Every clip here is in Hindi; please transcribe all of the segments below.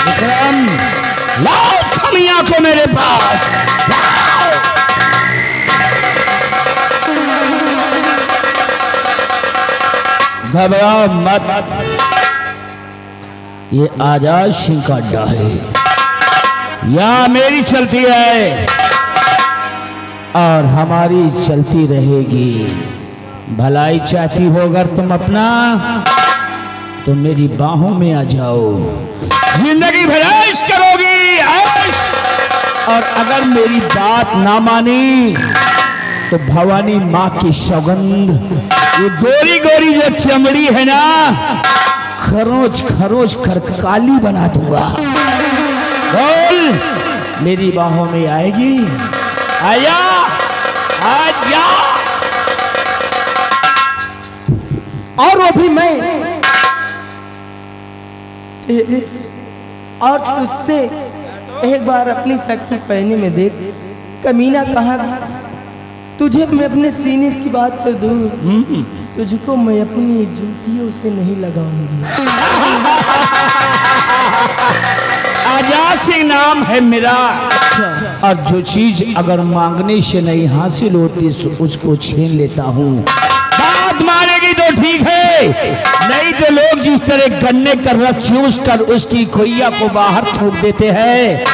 विक्रम, लाओ छमिया को मेरे पास, लाओ। घबराओ मत, ये आजाद सिंह का अड्डा है, यहाँ मेरी चलती है और हमारी चलती रहेगी। भलाई चाहती हो अगर तुम अपना, तो मेरी बाहों में आ जाओ, जिंदगी भर ऐश करोगी, ऐश। और अगर मेरी बात ना मानी तो भवानी माँ की सौगंध, ये गोरी गोरी जो चमड़ी है ना, खरोच खरोच कर काली बना दूंगा। बोल, मेरी बाहों में आएगी? आया, आजा। और वो भी मैं तेरे और तुझसे एक बार अपनी शक्ल पहने में देख, कमीना कहाँ तुझे मैं अपने सीने की बात कर दूं, तुझको मैं अपनी जूतियों से नहीं लगाऊंगी। आजाद सिंह नाम है मेरा, और जो चीज अगर मांगने से नहीं हासिल होती उसको छीन लेता हूँ। बात मानेगी तो ठीक है, नहीं तो लोग जिस तरह गन्ने का रस चूस कर उसकी खोइया को बाहर थूक देते हैं,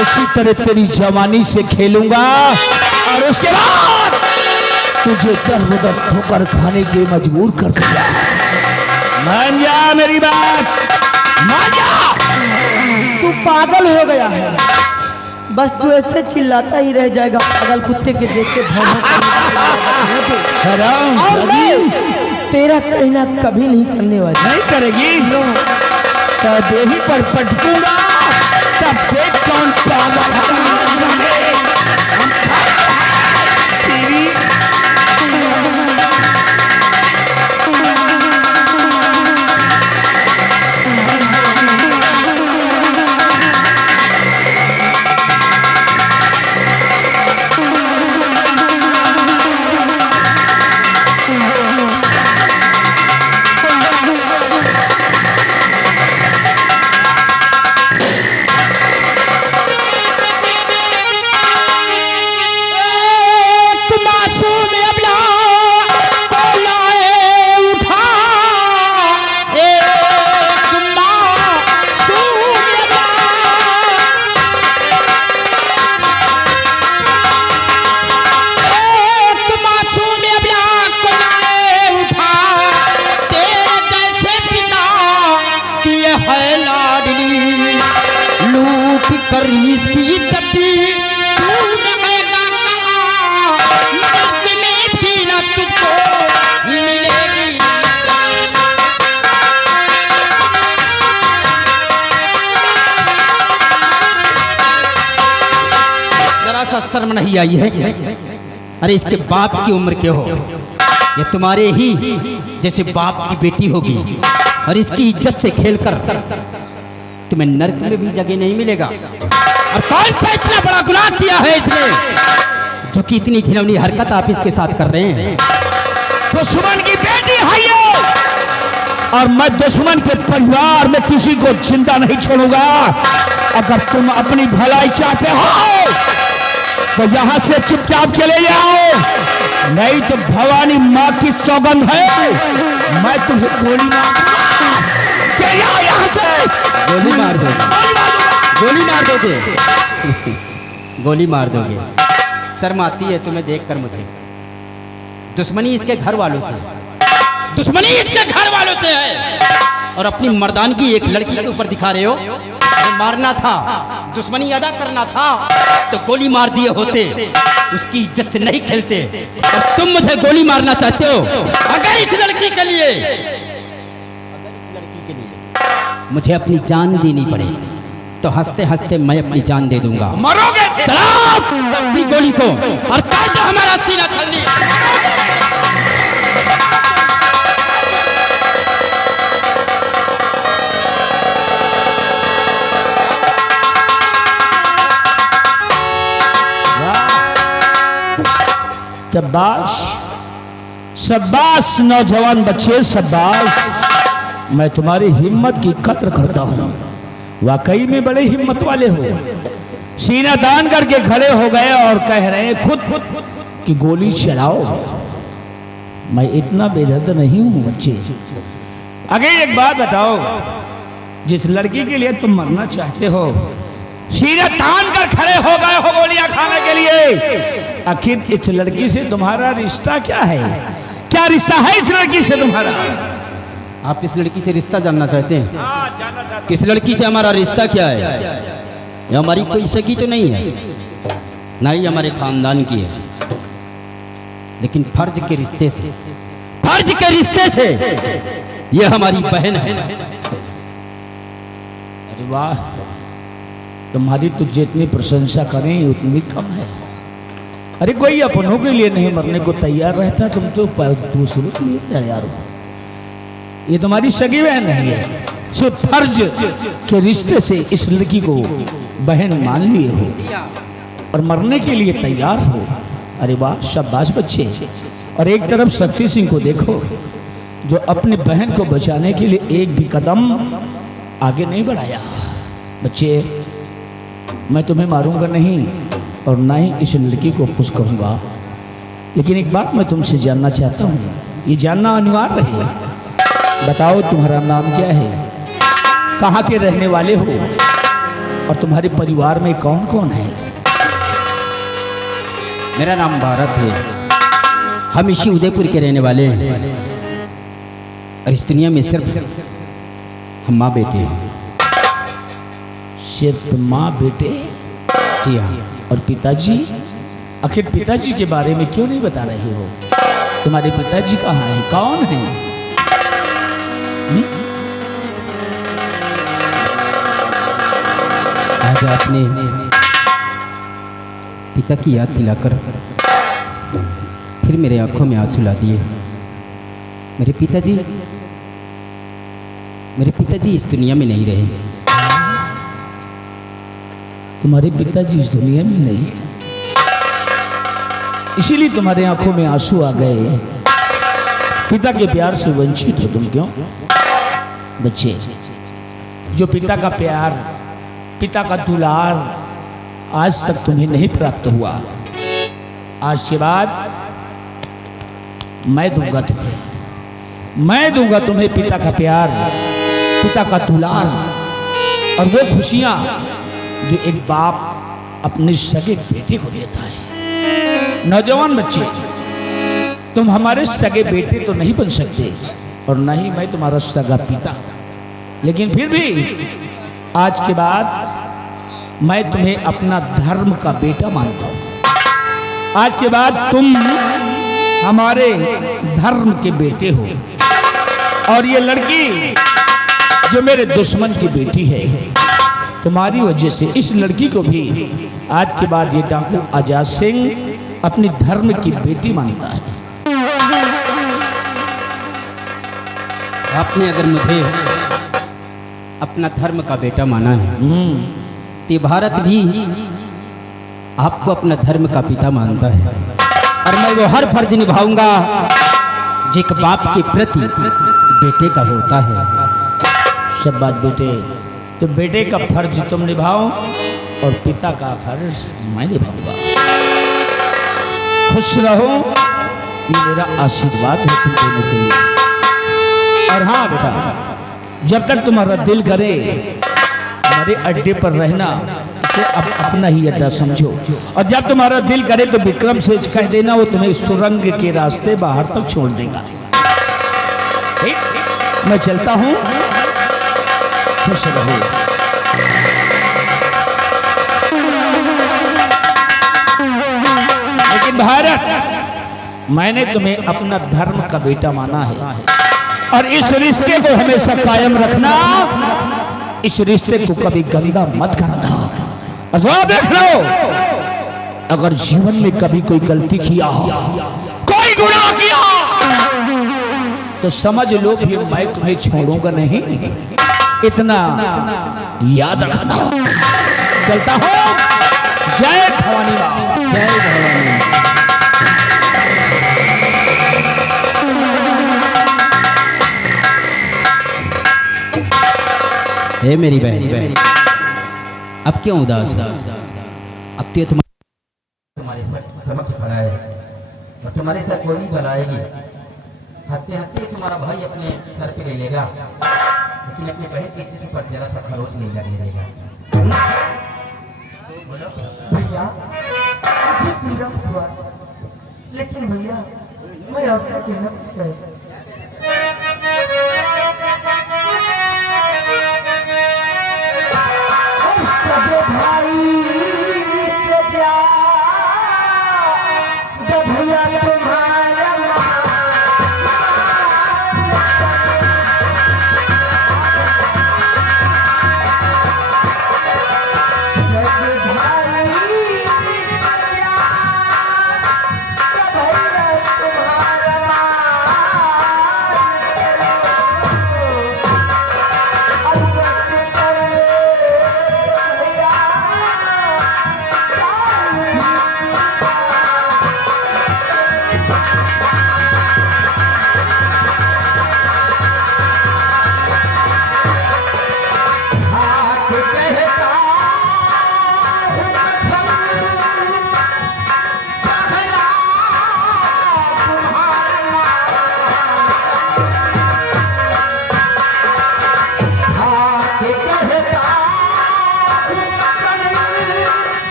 उसी तरह तेरी जवानी से खेलूंगा और उसके बाद तुझे दर बदर ठोकर खाने के मजबूर कर दूंगा। मान जा मेरी बात, मान जा। तू पागल हो गया है, बस तू ऐसे चिल्लाता ही रह जाएगा पागल कुत्ते के जैसे। और मैं तेरा कहना कभी नहीं करने वाली। नहीं करेगी तो देही पर पटकूंगा, तब देख कौन पागल है। शर्म नहीं आई है? अरे इसके बाप की उम्र के हो, ये तुम्हारे ही जैसे बाप की बेटी होगी, और इसकी इज्जत से खेलकर तुम्हें नरक में भी जगह नहीं मिलेगा। और कौन सा इतना बड़ा गुनाह किया है इसने, जो कि इतनी घिनौनी हरकत आप इसके साथ कर रहे हैं? दुश्मन की बेटी है ये, और मैं दुश्मन के परिवार में किसी को जिंदा नहीं छोड़ूंगा। अगर तुम अपनी भलाई चाहते हो तो यहाँ से चुपचाप चले जाओ, नहीं तो भवानी माँ की सौगंध है, मैं तुम्हें गोली मार दूंगा। चले जाओ यहाँ से। गोली मार दोगे? गोली मार दोगे? गोली मार दोगे? शर्म आती है तुम्हें देखकर मुझे। दुश्मनी इसके घर वालों से, दुश्मनी इसके घर वालों से है, और अपनी मर्दानगी एक लड़की के ऊपर दिखा रहे हो। मारना था, दुश्मनी अदा करना था तो गोली मार दिए होते, उसकी इज्जत से नहीं खेलते। और तुम मुझे गोली मारना चाहते हो? अगर इस लड़की के लिए मुझे अपनी जान देनी पड़े तो हंसते हंसते मैं अपनी जान दे दूंगा। मरोगे? चलाओ अपनी गोली को और काट दो हमारा सीना छलनी। शाबाश, शाबाश नौजवान बच्चे, शाबाश। मैं तुम्हारी हिम्मत की कद्र करता हूँ, वाकई में बड़े हिम्मत वाले हो। सीना तान करके खड़े हो गए और कह रहे हैं खुद कि गोली चलाओ। मैं इतना बेदर्द नहीं हूं बच्चे। आगे एक बात बताओ, जिस लड़की के लिए तुम मरना चाहते हो, सीना तान कर खड़े हो गए हो गोलियां खाने के लिए, आखिर इस लड़की से तुम्हारा रिश्ता क्या है? क्या रिश्ता है इस लड़की से तुम्हारा? आप इस लड़की से रिश्ता जानना चाहते हैं? जानना चाहते। किस लड़की से हमारा रिश्ता क्या है? ये हमारी कोई सगी तो नहीं है, ना ही हमारे खानदान की है, लेकिन फर्ज के रिश्ते से ये हमारी बहन है। अरे वाह, तुम्हारी तो जितनी प्रशंसा करें उतनी कम है। अरे कोई अपनों के लिए नहीं मरने को तैयार रहता, तुम तो दूसरों के लिए तैयार हो। ये तुम्हारी सगी बहन नहीं है, सिर्फ फर्ज के रिश्ते से इस लड़की को बहन मान लिए हो और मरने के लिए तैयार हो। अरे वाह, शाबाश बच्चे। और एक तरफ शक्ति सिंह को देखो, जो अपनी बहन को बचाने के लिए एक भी कदम आगे नहीं बढ़ाया। बच्चे, मैं तुम्हें मारूंगा नहीं और ना ही इस लड़की को कुछ कहूँगा, लेकिन एक बात मैं तुमसे जानना चाहता हूँ, ये जानना अनिवार्य है। बताओ तुम्हारा नाम क्या है, कहाँ के रहने वाले हो और तुम्हारे परिवार में कौन कौन है? मेरा नाम भारत है, हम इसी उदयपुर के रहने वाले हैं और इस दुनिया में सिर्फ हम माँ बेटे हैं। सिर्फ माँ बेटे? जी हाँ। और पिताजी? आखिर पिताजी के बारे में क्यों नहीं बता रहे हो? तुम्हारे पिताजी कहाँ हैं, कौन हैं? आज आपने पिता की याद दिलाकर फिर मेरे आंखों में आंसू ला दिए। मेरे पिताजी इस दुनिया में नहीं रहे। तुम्हारे पिताजी इस दुनिया में नहीं है, इसीलिए तुम्हारे आंखों में आंसू आ गए। पिता के प्यार से वंचित हो तुम क्यों? बच्चे, जो पिता का प्यार, पिता का दुलार आज तक तुम्हें नहीं प्राप्त हुआ, आज के बाद मैं दूंगा तुम्हें पिता का प्यार, पिता का दुलार और वो खुशियां जो एक बाप अपने सगे बेटे को देता है। नौजवान बच्चे, तुम हमारे सगे बेटे तो नहीं बन सकते और न ही मैं तुम्हारा सगा पिता, लेकिन फिर भी आज के बाद मैं तुम्हें अपना धर्म का बेटा मानता हूं। आज के बाद तुम हमारे धर्म के बेटे हो और ये लड़की जो मेरे दुश्मन की बेटी है, तुम्हारी वजह से इस लड़की को भी आज के बाद ये डाकू आजाद सिंह अपनी धर्म की बेटी मानता है। आपने अगर मुझे अपना धर्म का बेटा माना है तो भारत भी आपको अपना धर्म का पिता मानता है और मैं वो हर फर्ज निभाऊंगा जो एक बाप के प्रति बेटे का होता है। सब बात बेटे, तो बेटे का फर्ज तुम निभाओ और पिता का फर्ज मैं निभाऊंगा। खुश रहो, ये मेरा आशीर्वाद है तुम दोनों के लिए। और हाँ बेटा, जब तक तुम्हारा दिल करे हमारे अड्डे पर रहना, इसे अब अपना ही अड्डा समझो। और जब तुम्हारा दिल करे तो विक्रम से कह देना, वो तुम्हें सुरंग के रास्ते बाहर तक छोड़ देगा। ठीक, मैं चलता हूँ, खुश रहो। लेकिन भारत, मैंने तुम्हें अपना धर्म का बेटा माना है और इस रिश्ते को हमेशा कायम रखना, इस रिश्ते को कभी गंदा मत करना। अजवा देख लो, अगर जीवन में कभी कोई गलती किया, कोई गुनाह किया, तो समझ लो कि मैं तुम्हें छोड़ूंगा नहीं, इतना याद रखना। चलता हूं, जय भवानी मां, जय भवानी। ए मेरी बहन, अब क्यों उदास हो? अब तो तुम्हारे समक्ष खड़ा है और तुम्हारे सर गोली बनाएगी। हंसते हंसते तुम्हारा भाई अपने सर पे ले लेगा, लेकिन अपने बहन के जिस्म पर जरा सा खरोच नहीं लगने देगा। भैया मुझे पीड़ा हुआ, लेकिन भैया मैं आपसे कहना कुछ है। सब भाई से जा भैया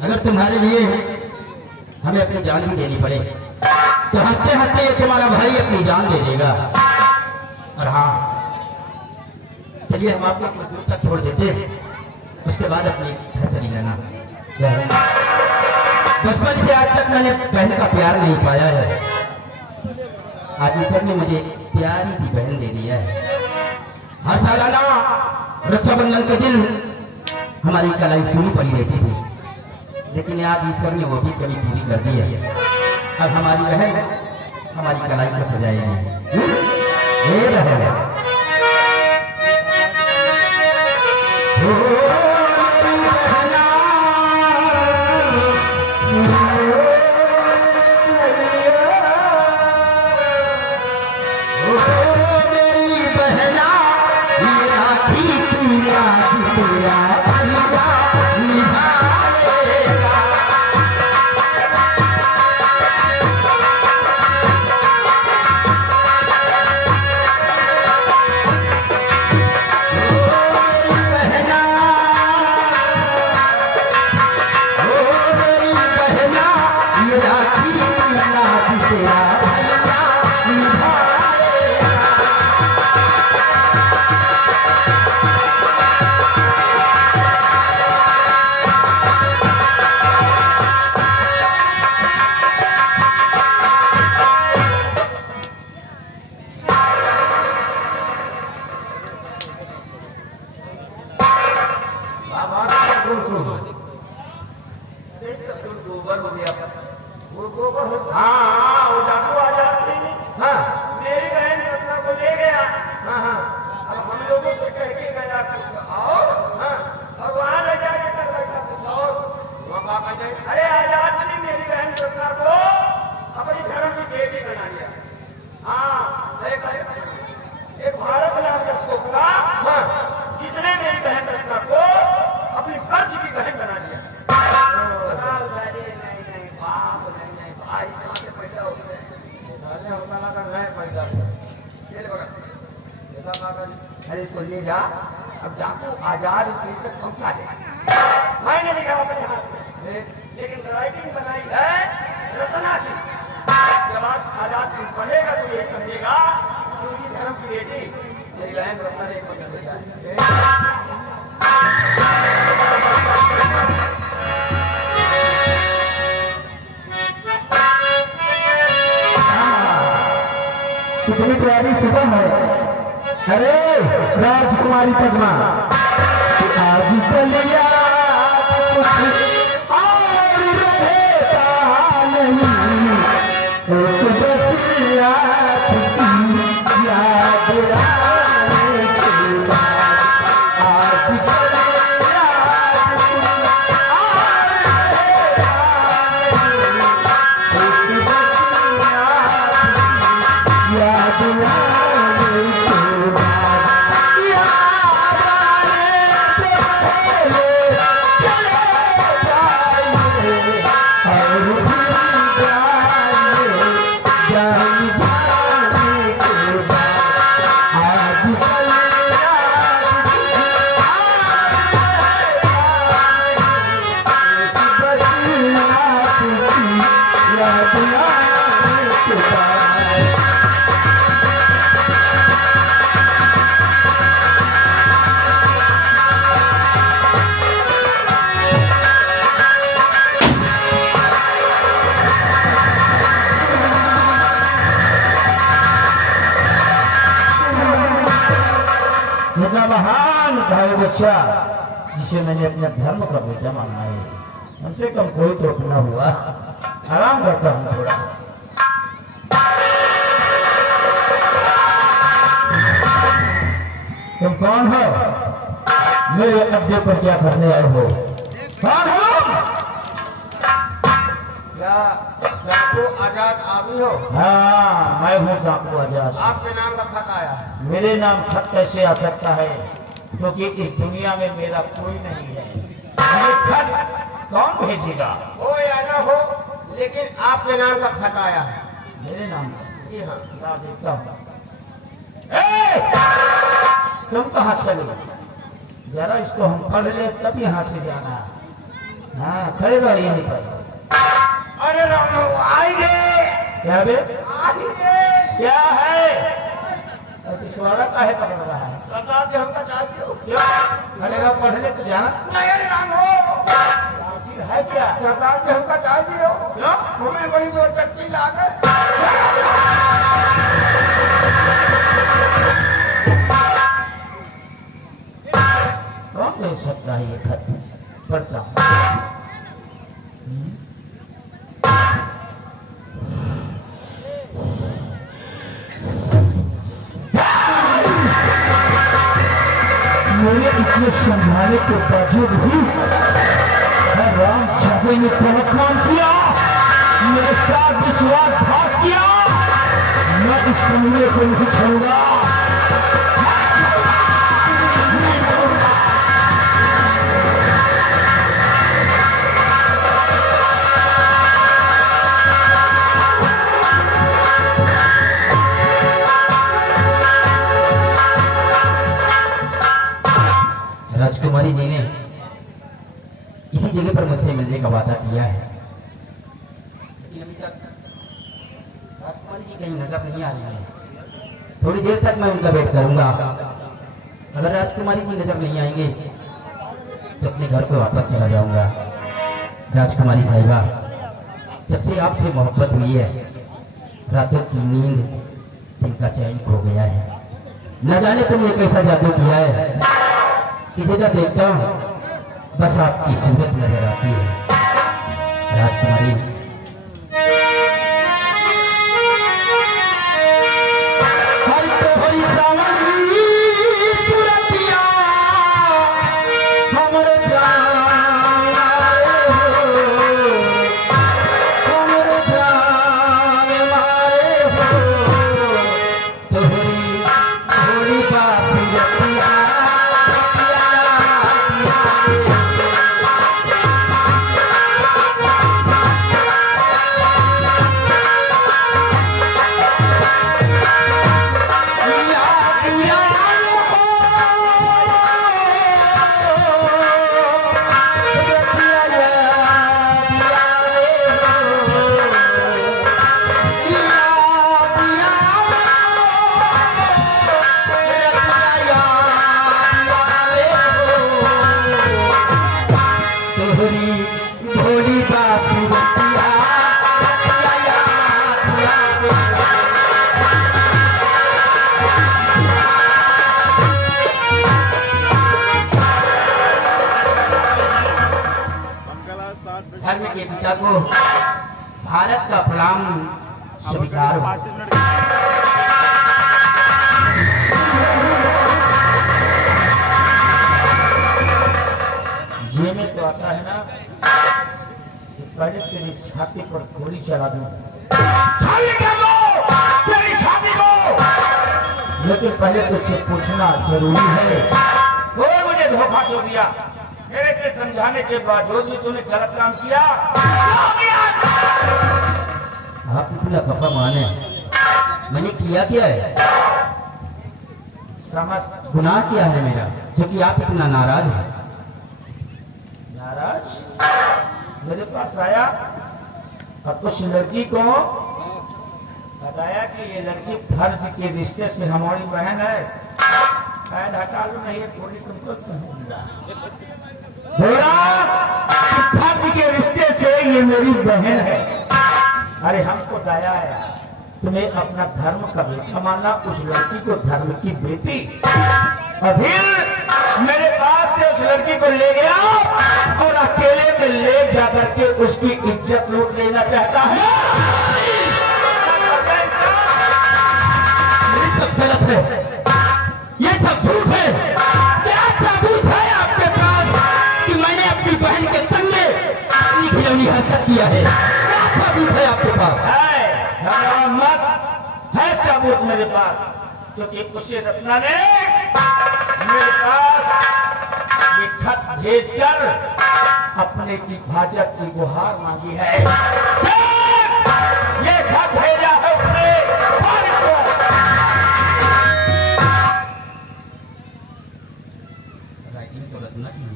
तुम्हारा तुम्हारे लिए हमें अपनी जान भी देनी पड़े तो हंसते हंसते ये तुम्हारा भाई अपनी जान दे देगा। और हाँ चलिए हम आपको कुछ दूर तक छोड़ देते, उसके बाद अपने घर चली जाना। बचपन से आज तक मैंने बहन का प्यार नहीं पाया है, आज ईश्वर ने मुझे प्यारी सी बहन दे दिया है। हर सालाना रक्षाबंधन के दिन हमारी कलाई सुनी पड़ी रहती थी, लेकिन आज ईश्वर ने वो भी कभी पूरी कर दी है। अब हमारी बहन हमारी कलाई को सजाएगी। ये बहन अरे इसको ले जा, अब जाको आजाद तक पहुंचा दे। मैंने लिखा अपने हाथ में, लेकिन राइटिंग बनाई है रचना की। जब आप आजाद पढ़ेगा तो ये समझेगा क्योंकि धर्म की बेटी मेरी बहन रचना एक को चल जाए। कितनी प्यारी सुबह है। अरे राजकुमारी पद्मा आज कलिया था वो बच्चा जिसे मैंने अपने धर्म का बेटा माना है। हमसे कम कोई तो अपना हुआ। आराम करता हूँ थोड़ा। तुम कौन हो? मेरे अड्डे पर क्या करने आए हो? कौन हो? क्या डाकू आजाद आदमी हो? हाँ, मैं हूँ डाकू आजाद। आपके नाम का खत आया है। मेरे नाम खत कैसे आ सकता है, क्योंकि इस दुनिया में मेरा कोई नहीं है। ये खत कौन भेजेगा? हो या ना हो, लेकिन आपके नाम का खत आया है। मेरे नाम का? जी हाँ। ला देखता हूँ। तुम कहाँ चले? जरा इसको हम पढ़ ले तब यहाँ से जाना। हाँ, खड़े रहो यहीं पर। अरे राम आएंगे। क्या बे? आएंगे। क्या है? पिछवाड़ा काहे पकड़ रहा है? सरदार जी हमका चाहिए हो। क्यों? खड़े रहो, पढ़ ले तो जाना। नहीं राम हो। आखिर है क्या? सरदार जी हमका चाहिए हो। क्यों? हमें बड़ी जोर चट्टी ला गए। कौन दे सकता है ये खत? पढ़ता हूँ। मेरे इतने समझाने के बावजूद भी राम जादे ने गलत काम किया, मेरे साथ विश्वासघात किया। मैं इस कमीने को नहीं छोड़ूंगा। राजकुमारी जी ने इसी जगह पर मुझसे मिलने का वादा किया है, लेकिन अभी तक राजकुमारी जी कहीं नजर नहीं आ रही है। थोड़ी देर तक मैं उनका वेट करूंगा। अगर राजकुमारी जी नजर नहीं आएंगे तो अपने घर को वापस चला जाऊंगा। राजकुमारी साहिबा, जब से आपसे मोहब्बत हुई है, रातों की नींद दिन का चैन खो गया है। न जाने तुमने कैसा जादू किया है कि जब देखता हूँ बस आपकी सूरत नजर आती है। राजकुमारी, धर्म के पिता को भारत का प्रणाम स्वीकार हो। ये में तो आता है ना कि पहले तेरी छाती पर गोली चला दूं, तेरी छाती को। लेकिन पहले तुझसे पूछना जरूरी है। कोई मुझे धोखा क्यों दिया? मेरे के समझाने के बावजूद भी तूने गलत काम किया। आप इतना खफा माने, मैंने किया क्या है? समझ। गुनाह क्या है मेरा जो कि आप इतना नाराज हैं? नाराज? मेरे पास आया और कुछ लड़की को बताया कि ये लड़की फर्ज के रिश्ते से हमारी बहन है। शायद हटा लो, नहीं थोड़ी तुमको फर्ज के रिश्ते से ये मेरी बहन है। अरे हमको दया आया, तुम्हें अपना धर्म का बेटा मानना, उस लड़की को धर्म की बेटी, और फिर मेरे पास से उस लड़की को ले गया और अकेले में ले जाकर के उसकी इज्जत लूट लेना चाहता है। ये सब गलत है, ये सब झूठ है। क्या सबूत है आपके पास कि मैंने अपनी बहन के संग में अपनी खिलौनी हरकत किया है? क्या सबूत है आपके पास? है सबूत मेरे पास, क्योंकि उसी रत्ना ने मेरे पास ये खत भेजकर अपने हिफाजत की गुहार मांगी है। ये खत भेजा है उसने भाई को। राइटिंग तो रत्ना की है।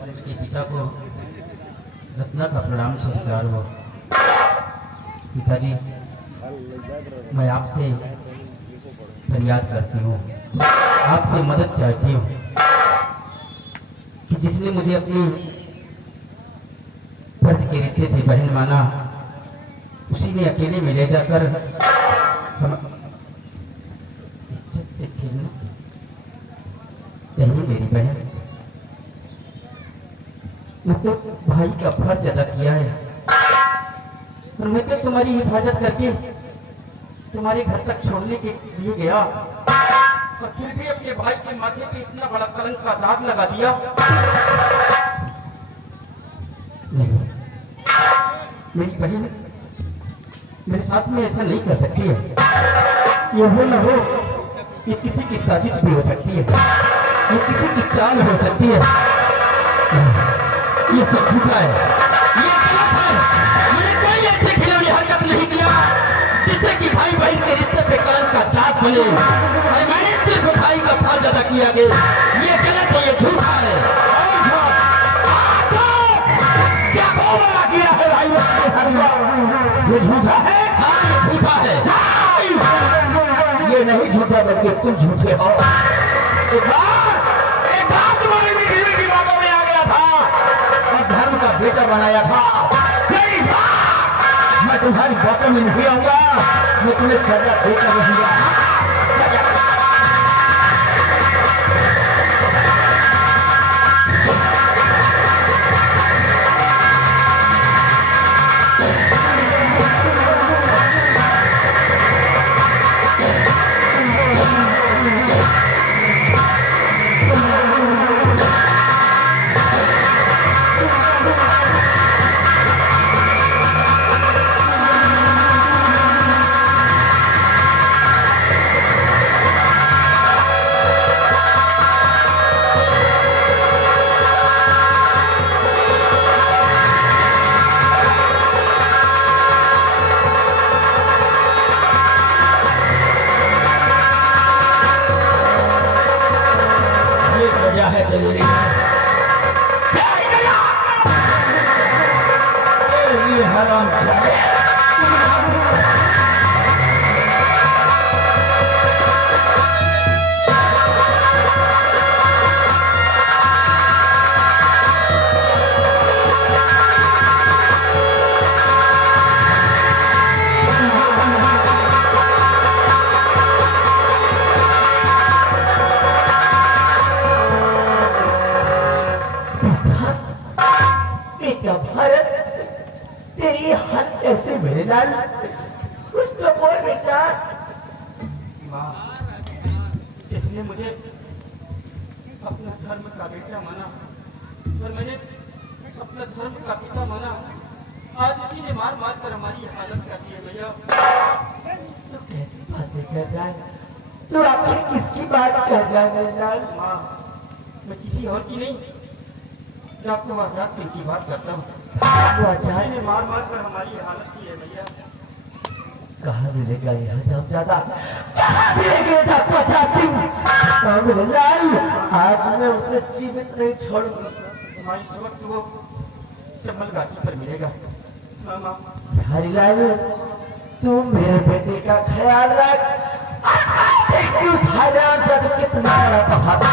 मेरे पिता को रत्ना का प्रणाम स्वीकार हो। पिताजी, मैं आपसे फरियाद करती हूँ, आपसे मदद चाहती हूँ कि जिसने मुझे अपनी फर्ज के रिश्ते से बहन माना, उसी ने अकेले में ले जाकर हम इज्जत से खेलना। कहीं मेरी बहन, मैं तो भाई का फर्ज अदा किया है और मैं तो तुम्हारी हिफाजत करके तुम्हारे घर तक छोड़ने के लिए गया, और फिर भी अपने भाई के माथे पे इतना बड़ा कलंक का दाग लगा दिया। नहीं, मेरी बहन मेरे साथ में ऐसा नहीं कर सकती है। ये हो न हो, ये किसी की साजिश भी हो सकती है, ये किसी की चाल हो सकती है। ये सब झूठा है, ये गलत है। मैंने कोई ऐसी खिलौनी हरकत नहीं किया जिससे कि भाई बहन के रिश्ते पे कलंक का दाग बने, और मैंने सिर्फ भाई का फर्ज अदा किया गया। ये गलत है, ये झूठा है। क्या बोला किया है भाई? ये झूठा है। हाँ, ये झूठा है। ये नहीं झूठा, बल्कि तुम झूठे हो। एक बार तुम्हारे दिल की बातों में आ गया था और धर्म का बेटा बनाया था। नहीं, मैं तुम्हारी बातों में नहीं आऊंगा, मैं तुम्हें सजा देकर रहूंगा। जिसने मुझे अपना धर्म का बेटा माना और मैंने अपना धर्म का पिता माना, आज इसी ने मार मार कर हमारी हालत कर दी है। भैया, तो कैसी बातें कर रहा है? तो आखिर किसकी बात कर रहा है मेरे लाल? माँ, मैं किसी और की नहीं, डॉक्टर आजाद सिंह की बात करता हूँ। वो आजाद ने मार मार कर हमारी हालत की है। भैया, कहाँ मिलेगा ये हजाम ज्यादा? कहाँ मिलेगा त्वचा सिंह? मेरे लाल, आज मैं उसे जीवित नहीं छोड़ूंगा। हमारी वक्त वो चंबल घाटी पर मिलेगा। मामा, हरिलाल, तू मेरे बेटे का ख्याल रख। देखती उस हजाम ज्यादा कितना बड़ा बहादुर।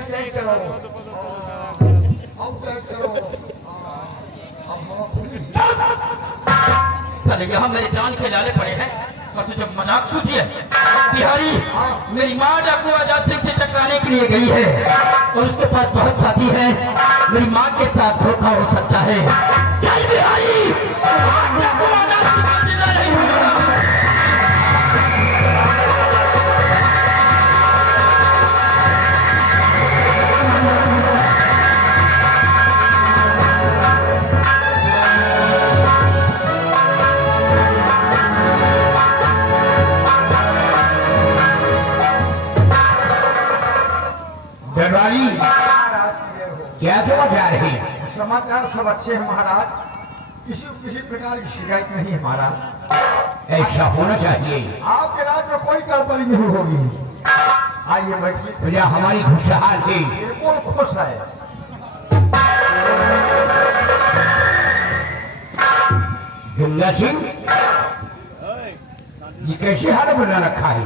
वैसे ही करो। अब कैसे करो? चले यहाँ मेरे जान के लाले पड़े हैं और तुझे मजाक सूझी है। बिहारी, मेरी माँ डाकू आजाद सिंह से टकराने के लिए गई है और उसके पास बहुत साथी है। मेरी माँ के साथ धोखा हो सकता है। चल बिहारी, डाकू आजाद सिंह को जिंदा नहीं छोड़ूंगा। दरबारी क्या समाचार है? समाचार सब अच्छे हैं महाराज। किसी प्रकार की शिकायत नहीं है महाराज। ऐसा होना चाहिए। आपके राज में कोई गड़बड़ी नहीं होगी। आइए बैठिए। प्रजा हमारी खुशहाल है। बिल्कुल खुश है। दुल्ला सिंह, ये कैसे हाल बना रखा है?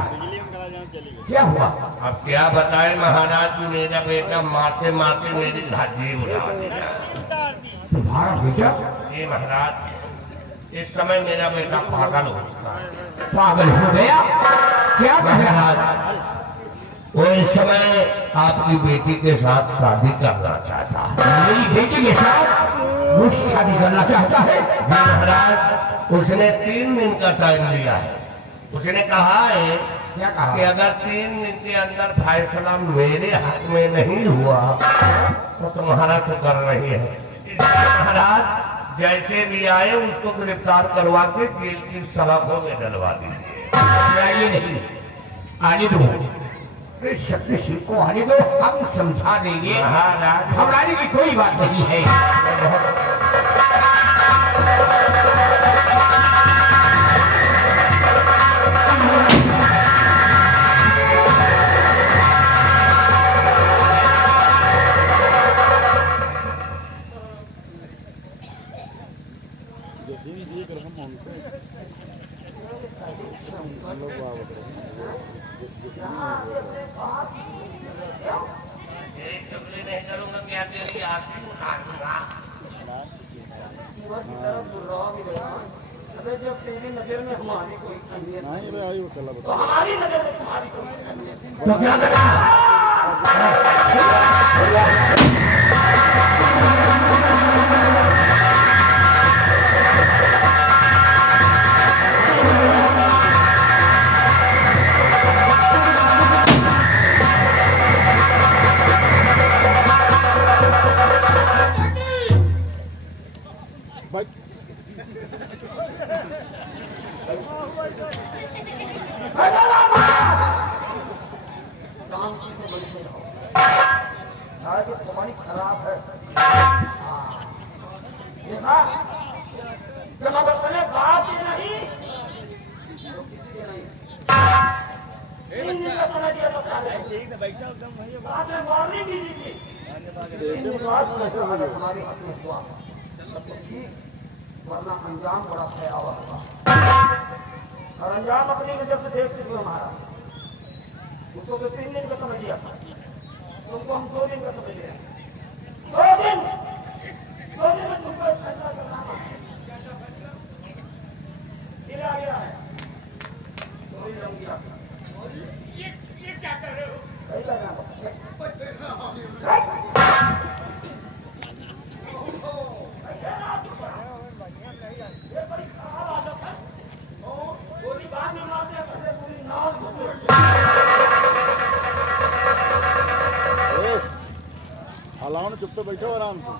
क्या हुआ? अब क्या बताएं महाराज, मेरा बेटा मारते मारते मेरी धाजी उड़ा दिया। तुम्हारा बेटा ये महाराज, इस समय मेरा बेटा पागल हो चुका है। पागल हो गया? क्या कह रहा? वो इस समय आपकी बेटी के साथ शादी करना चाहता है। मेरी बेटी के साथ वो शादी करना चाहता है? जी महाराज, उसने 3 दिन का टाइम लिया है। उसने कहा है क्या कहा? कि अगर 3 दिन के अंदर फैसला मेरे हक में नहीं हुआ तो तुम्हारा शुक्र नहीं है। इसलिए महाराज जैसे भी आए उसको गिरफ्तार करवा के जेल की सलाखों में डलवा दीजिए। आइए नहीं, आने दो। इस शक्ति सिंह को आने दो, हम समझा देंगे। महाराज घबराने की कोई बात नहीं है। नहीं करूंगा क्या तेरी आखिरी उठा दूंगा। तो हमारी नजर में तुम्हारी कोई तो क्या करना? तुम्हारी खराब है। देखा जब अगर पहले बात ही नहीं तो किसी के नहीं। 3 दिन का समय दिया था बाद में वार्निंग भी दी थी। 3 दिन बाद अगर हमारे हाथ में हुआ तब तो ठीक, वरना अंजाम बड़ा भयावह होगा। और अंजाम अपनी नजर से देख चुके हमारा। उसको तो 3 दिन का समय दिया था, तुमको हम 2 दिन का समय दिया। 2 दिन में तुमको एक फैसला करना है। गिरा गया है तो ही रंग गया। ये क्या कर रहे हो? सही लगा ये बड़ी खराब आदत है। गोली बाद में मारते हैं, पहले पूरी नाक अलाउन चुप पे बैठो आराम से।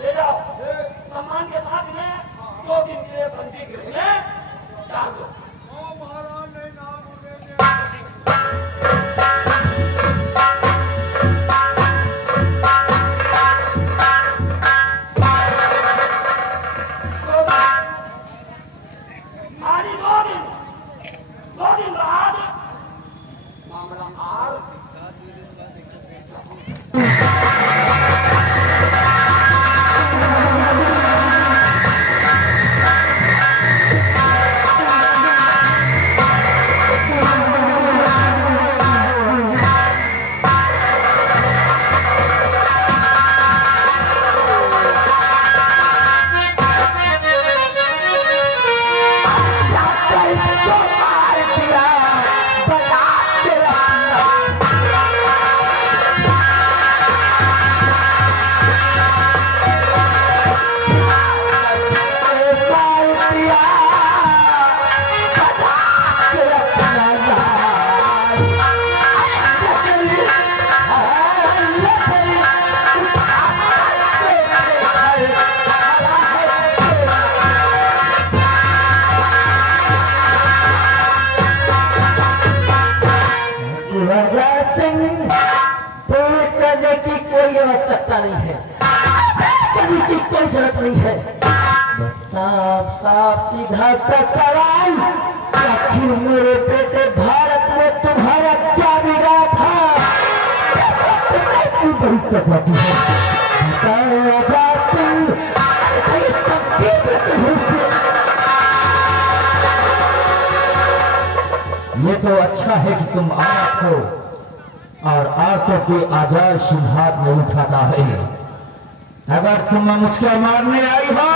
ले जाओ सम्मान के साथ में 2 दिन के लिए बंदी गृह में डाल दो। कोई आवश्यकता नहीं है, कभी की कोई जरूरत नहीं है। बस साफ साफ सीधा सा सवाल, आखिर मेरे बेटे भारत में तुम्हारा क्या बिगाड़ था जिससे तुमने इतनी बड़ी सजा दी है? बताओ आजाद सिंह, अरे ये शमशीर में तुम्हें से ये तो अच्छा है कि तुम औरत हो और औरतों के आजाद सिंहात नहीं उठाता है। अगर तुम मुझको मारने आई हो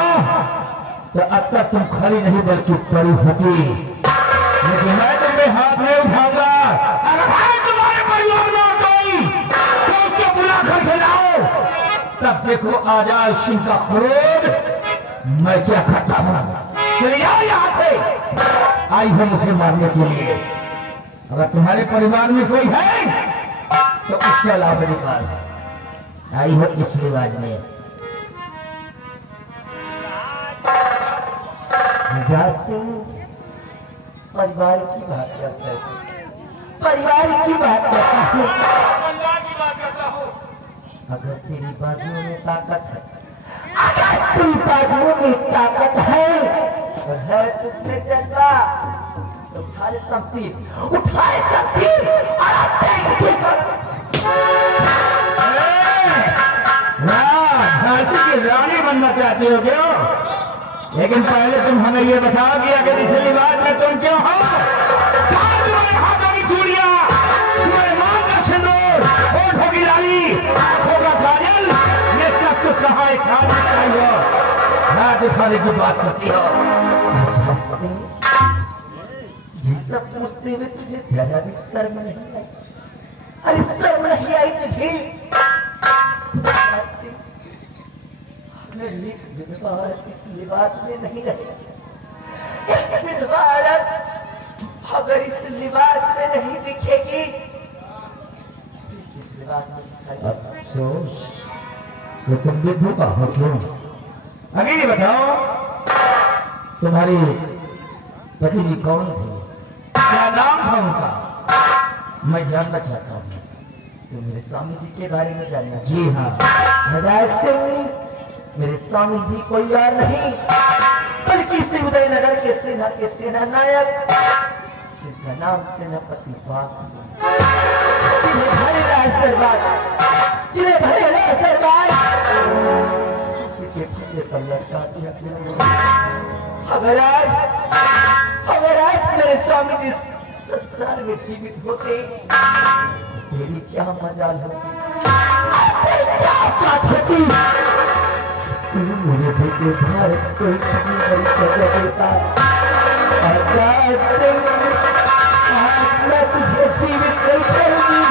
तो अब तक तुम खड़ी नहीं बल्कि पड़ी होती, लेकिन मैं तुम्हें हाथ नहीं उठाऊंगा। अगर भाई तुम्हारे परिवार में कोई तो उसको बुला कर खिलाओ, तब देखो आजाद सिंह का क्रोध मैं क्या करता हूँ। चले जाओ यहाँ से, आई हो मुझे मारने के लिए। अगर तुम्हारे परिवार में कोई है तो उसके अलावा मेरे पास आई हो इस रिवाज में। आजाद सिंह परिवार की बात करता है, परिवार की बात करता हूँ। अगर तेरी बाजुओं में ताकत है, अगर तेरी बाजुओं में ताकत है और है तुझमें जज्बा, तो उठा ले शमशीर, उठा ले शमशीर और आस्ते झांसी की रानी बनना चाहते हो क्यों? लेकिन पहले तुम हमें ये बताओ कि अगर इस रिवाज में तुम क्यों हो? कहाँ तुम्हारे हाथों की चूड़ियां, तुम्हारे मांग का सिंदूर, होठों की लाली, आंखों का काजल, ये सब कुछ कहाँ एक साथ दिखाई हो? हाथ उठाने की बात करती हो। ये सब पूछते हुए तुझे जरा भी शर्म नहीं आई? अरे शर्म नहीं आई तुझे? विधवा औरत इस लिबास में नहीं रहेगी। एक विधवा औरत अगर इस लिबास में नहीं दिखेगी, इस लिबास में दिखाई। अफसोस, तो तुम विधवा हो क्यों? आगे ये बताओ, तुम्हारी पति जी कौन थे? क्या नाम था उनका? मैं जानना चाहता हूँ। तो मेरे स्वामी जी के बारे में जानना। जी हाँ, आजाद सिंह, मेरे स्वामी जी कोई और नहीं बल्कि श्री उदयनगर के सेना के सेना नायक, जिनका नाम सेनापति बाग सिंह, जिन्हें भरेला दरबार, जिन्हें भरेला दरबार किसी के फंदे पर लटका दिया। अगर आज मेरे स्वामी जी संसार में जीवित होते, तेरी क्या मजाल होती, क्या औकात होती? मेरे बेटे भारत को इतनी बड़ी सजा देता। आजाद सिंह, आज मैं तुझे जीवित नहीं छोड़ूंगी।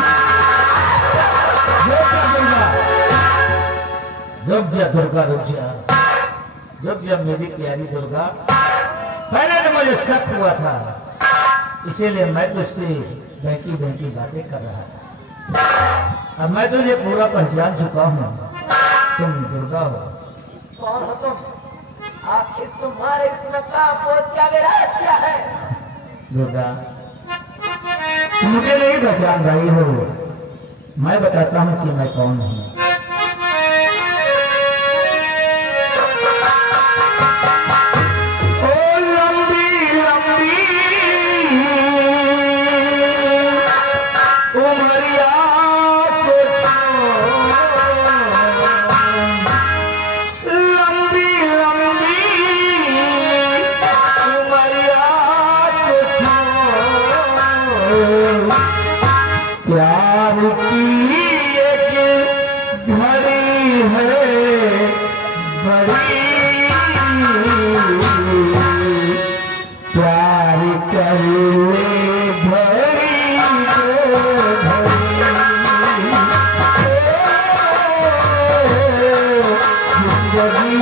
रुक जा दुर्गा, रुक जा, रुक जा मेरी प्यारी दुर्गा। पहले तो मुझे शक हुआ था, इसीलिए मैं तुझसे बहकी बहकी बातें कर रहा था। अब मैं तुझे पूरा पहचान चुका हूँ, तुम दुर्गा हो। कौन हो तुम? आखिर तुम्हारे इस नकाब पोस्ट के आगे राज क्या है? दुर्गा, मुझे नहीं पहचान रही हो, मैं बताता हूँ कि मैं कौन हूँ। प्यार की एक घड़ी है बड़ी, प्यार करने घड़ी जिंदगी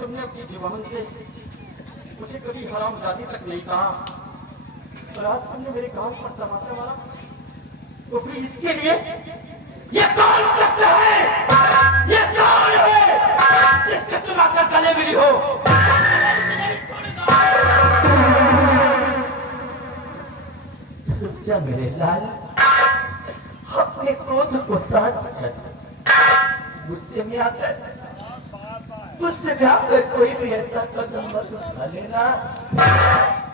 तुमने अपनी जुबान से मुझे कभी हरामजादी तक नहीं कहा, और आज तुमने मेरे कान पर तमाचा मारा, तो फिर इसके लिए ये कौन शख्स है? ये कौन है जिसके तुम आकर गले मिली हो? रुक जा मेरे लाल, अपने क्रोध को साथ कर, गुस्से में आकर कोई भी ऐसा कदम मत उठा लेना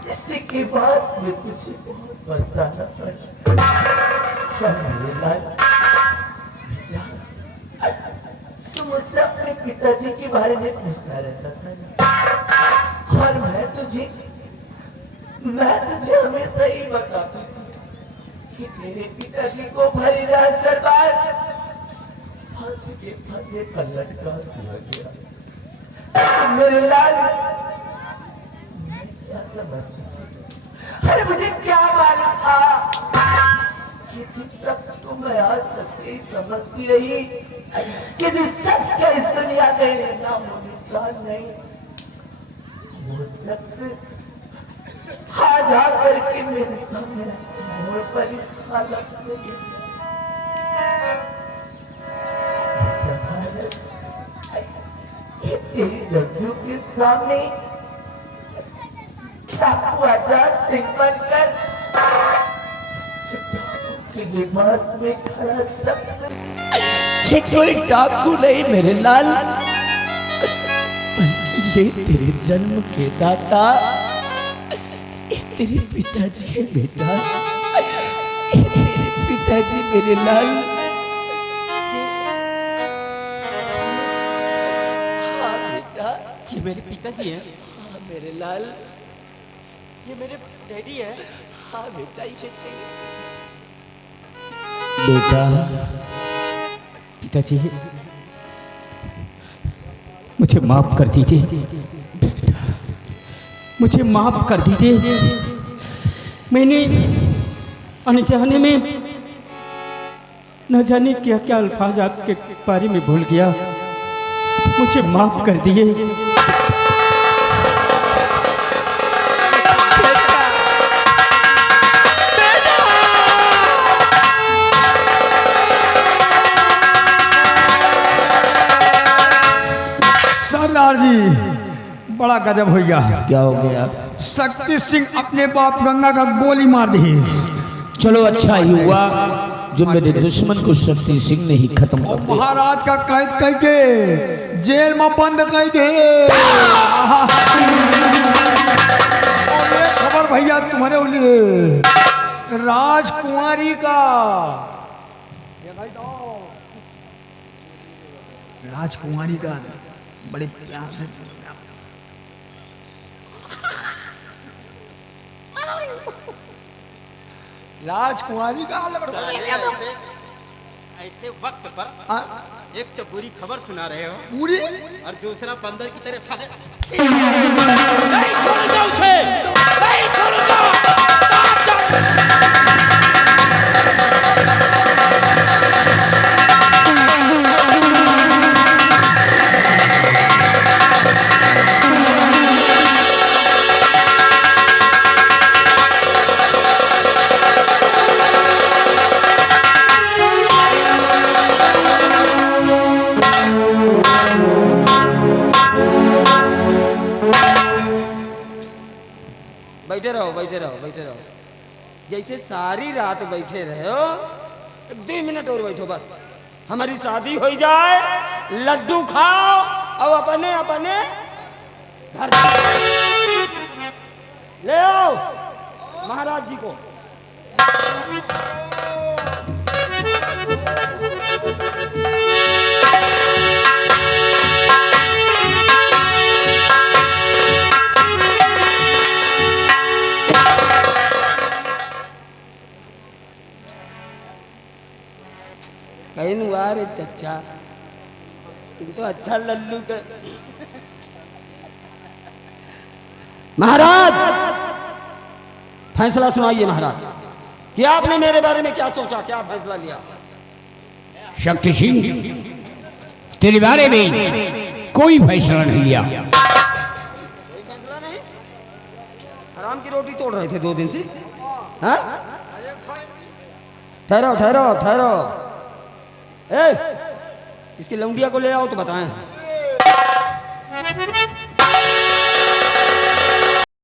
जिससे के बाद में तुझे बहुत पछताना पड़े। क्या मेरे लाल, तुम मुझसे अपने पिताजी के बारे में पूछता रहता था ना, और मैं तुझे हमेशा ही बताती थी कि तेरे पिताजी को भरी रात दरबार फांसी के फंदे पर लटका दिया गया। मेरे लाल, मैं क्या समझती थी? अरे मुझे क्या मालूम था कि जिस शख्स को मैं आज तक यही समझती रही कि जिस शख्स का इस दुनिया में नाम निशान नहीं, वो शख्स आज आकर के मेरे सामने मोड़ पर इस हालत में गिर तेरी लड्डू के सामने डाकू आजाद सिंह बनकर के लिबास में खड़ा शख्स, ये कोई डाकू नहीं मेरे लाल, ये तेरे जन्म के दाता, ये तेरे पिताजी है बेटा, ये तेरे पिताजी मेरे लाल। ये मेरे पिताजी हैं। हाँ मेरे लाल, ये मेरे डैडी है। हाँ बेटा, ये बेटा, पिताजी मुझे माफ कर दीजिए, मुझे माफ कर दीजिए। मैंने अनजाने में न जाने क्या क्या अल्फाज आपके बारे में भूल गया, मुझे माफ कर दिए। सरदार जी, बड़ा गजब हो गया। क्या हो गया? शक्ति सिंह अपने बाप गंगा का गोली मार दी। चलो अच्छा ही हुआ जो मेरे दुश्मन को शक्ति सिंह ने ही खत्म कर दिया। महाराज का कैद करके जेल में बंद कर दे। और ये खबर भैया तुम्हारे लिए, राजकुमारी का, राजकुमारी का बड़े प्यार से राजकुमारी का ऐसे वक्त पर एक तो बुरी खबर सुना रहे हो पूरी, और दूसरा बंदर की तरह साले। नहीं छोड़ूंगा उसे, नहीं छोड़ूंगा। बैठे रहो, बैठे रहो, बैठे रहो। जैसे सारी रात बैठे रहे हो, 2 मिनट और बैठो बस। हमारी शादी हो जाए, लड्डू खाओ और अपने अपने घर ले आओ महाराज जी को। रे चचा, तुम तो अच्छा लल्लू का। महाराज, फैसला सुनाइए महाराज, कि आपने मेरे बारे में क्या सोचा, क्या फैसला लिया? शक्ति सिंह, तेरे बारे में कोई फैसला नहीं लिया। हराम की रोटी तोड़ रहे थे 2 दिन से। हाँ? ठहरो ठहरो ठहरो। ए, इसकी लौंडिया को ले आओ तो बताएं।